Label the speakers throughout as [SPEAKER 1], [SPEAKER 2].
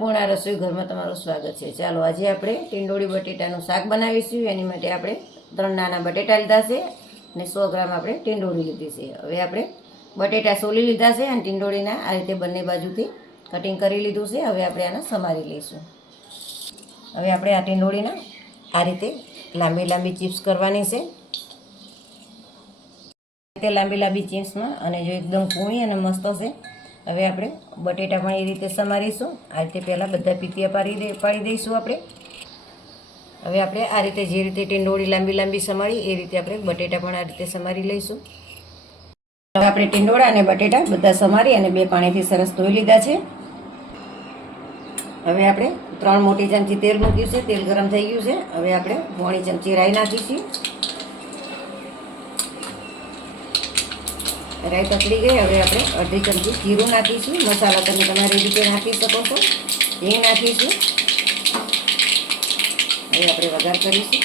[SPEAKER 1] પૂર્ણા રસોઈ ઘરમાં તમારું સ્વાગત છે. ચાલો, આજે આપણે ટીંડોળી બટેટાનું શાક બનાવીશું. એની માટે આપણે ત્રણ નાના બટેટા લીધા છે અને સો ગ્રામ આપણે ટીંડોળી લીધી છે. હવે આપણે બટેટા સોલી લીધા છે અને ટીંડોળીના આ રીતે બંને બાજુથી કટિંગ કરી લીધું છે. હવે આપણે આને સમારી લઈશું. હવે આપણે આ ટીંડોળીના આ રીતે લાંબી લાંબી ચિપ્સ કરવાની છે. રીતે લાંબી લાંબી ચિપ્સમાં અને જો એકદમ કૂણી અને મસ્ત છે હવે આપણે બટેટા પણ એ રીતે સમારીશું. આ રીતે પહેલાં બધા પીતિયા પાડી દે, પાડી દઈશું આપણે. હવે આપણે આ રીતે જે રીતે ટીંડોળી લાંબી લાંબી સમારી, એ રીતે આપણે બટેટા પણ આ રીતે સમારી લઈશું. હવે આપણે ટીંડોળા અને બટેટા બધા સમારી અને બે પાણીથી સરસ ધોઈ લીધા છે. હવે આપણે ત્રણ મોટી ચમચી તેલ મૂક્યું છે. તેલ ગરમ થઈ ગયું છે. હવે આપણે પોણી ચમચી રાઈ નાખીશું. રાઈ પકડી ગઈ. હવે આપણે અડધી ચમચી જીરું નાખીશું. મસાલા તમે તમારી રીતે નાખી શકો છો. એ નાખીશું. હવે આપણે વઘાર કરીશું.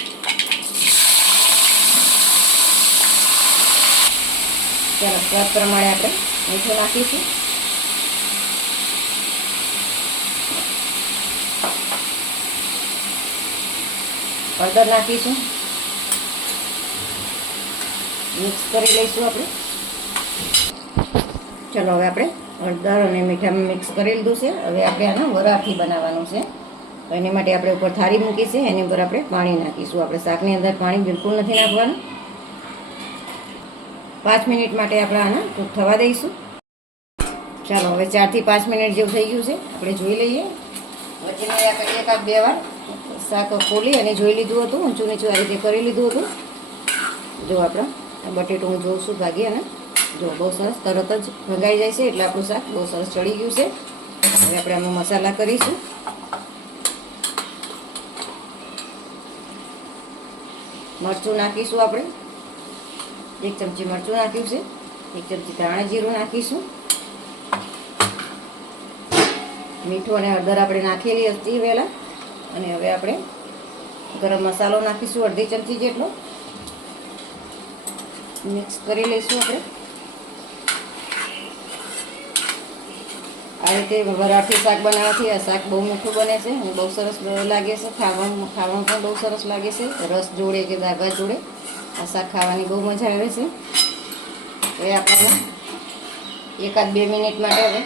[SPEAKER 1] ચાલો, સ્વાદ પ્રમાણે આપણે મીઠું નાખીશું. હળદર નાખીશું. મિક્સ કરી લઈશું આપણે. ચલો હવે આપણે હળદર અને મીઠામાં મિક્સ કરી લીધું છે. હવે આપણે આને વરાથી બનાવવાનું છે. એની માટે આપણે ઉપર થાળી મૂકી છે. એની ઉપર આપણે પાણી નાખીશું. આપણે શાકની અંદર પાણી બિલકુલ નથી નાખવાનું. પાંચ મિનિટ માટે આપણે આને કૂક થવા દઈશું. ચાલો, હવે ચારથી પાંચ મિનિટ જેવું થઈ ગયું છે. આપણે જોઈ લઈએ. વચ્ચેનો એકાદ બે વાર શાક ખોલી અને જોઈ લીધું હતું. ઊંચું નીચું આ રીતે કરી લીધું હતું. જો આપણે બટેટું હું જોઉં છું, ભાગી અને જો, બહુ સરસ, તરત જ ભગાઈ જાય છે એટલે આપણું શાક બહુ સરસ ચડી ગયું છે. હવે આપણે આમાં મસાલા કરીશું. મરચું નાખીશું આપણે. એક ચમચી મરચું નાખ્યું છે. એક ચમચી ધાણા જીરું નાખીશું. મીઠું અને હળદર આપણે નાખેલી હતી વહેલા અને હવે આપણે ગરમ મસાલો નાખીશું અડધી ચમચી જેટલો. મિક્સ કરી લઈશું આપણે. આ રીતે વરાઠી શાક બનાવવાથી આ શાક બહુ મીઠું બને છે અને બહુ સરસ લાગે છે. ખાવામાં ખાવાનું પણ બહુ સરસ લાગે છે. રસ જોડે કે દાગા જોડે આ શાક ખાવાની બહુ મજા આવે છે. હવે આપણે એકાદ બે મિનિટ માટે હવે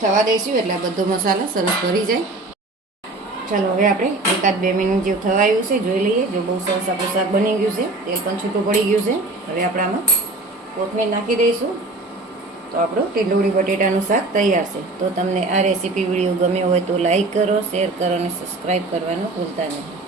[SPEAKER 1] થવા દઈશું એટલે બધો મસાલા સરસ ભરી જાય. ચાલો હવે આપણે એકાદ બે મિનિટ જેવું થવાયું છે. જોઈ લઈએ જો બહુ સરસ આપણું શાક બની ગયું છે. તેલ પણ છૂટું પડી ગયું છે. હવે આપણે આમાં કોથમીર નાખી દઈશું. તો આપણું ટીંડોળી બટેટાનું શાક તૈયાર છે. તો તમને આ રેસીપી વીડિયો ગમ્યો હોય તો લાઇક કરો, શેર કરો અને સબસ્ક્રાઈબ કરવાનું ભૂલતા નહીં.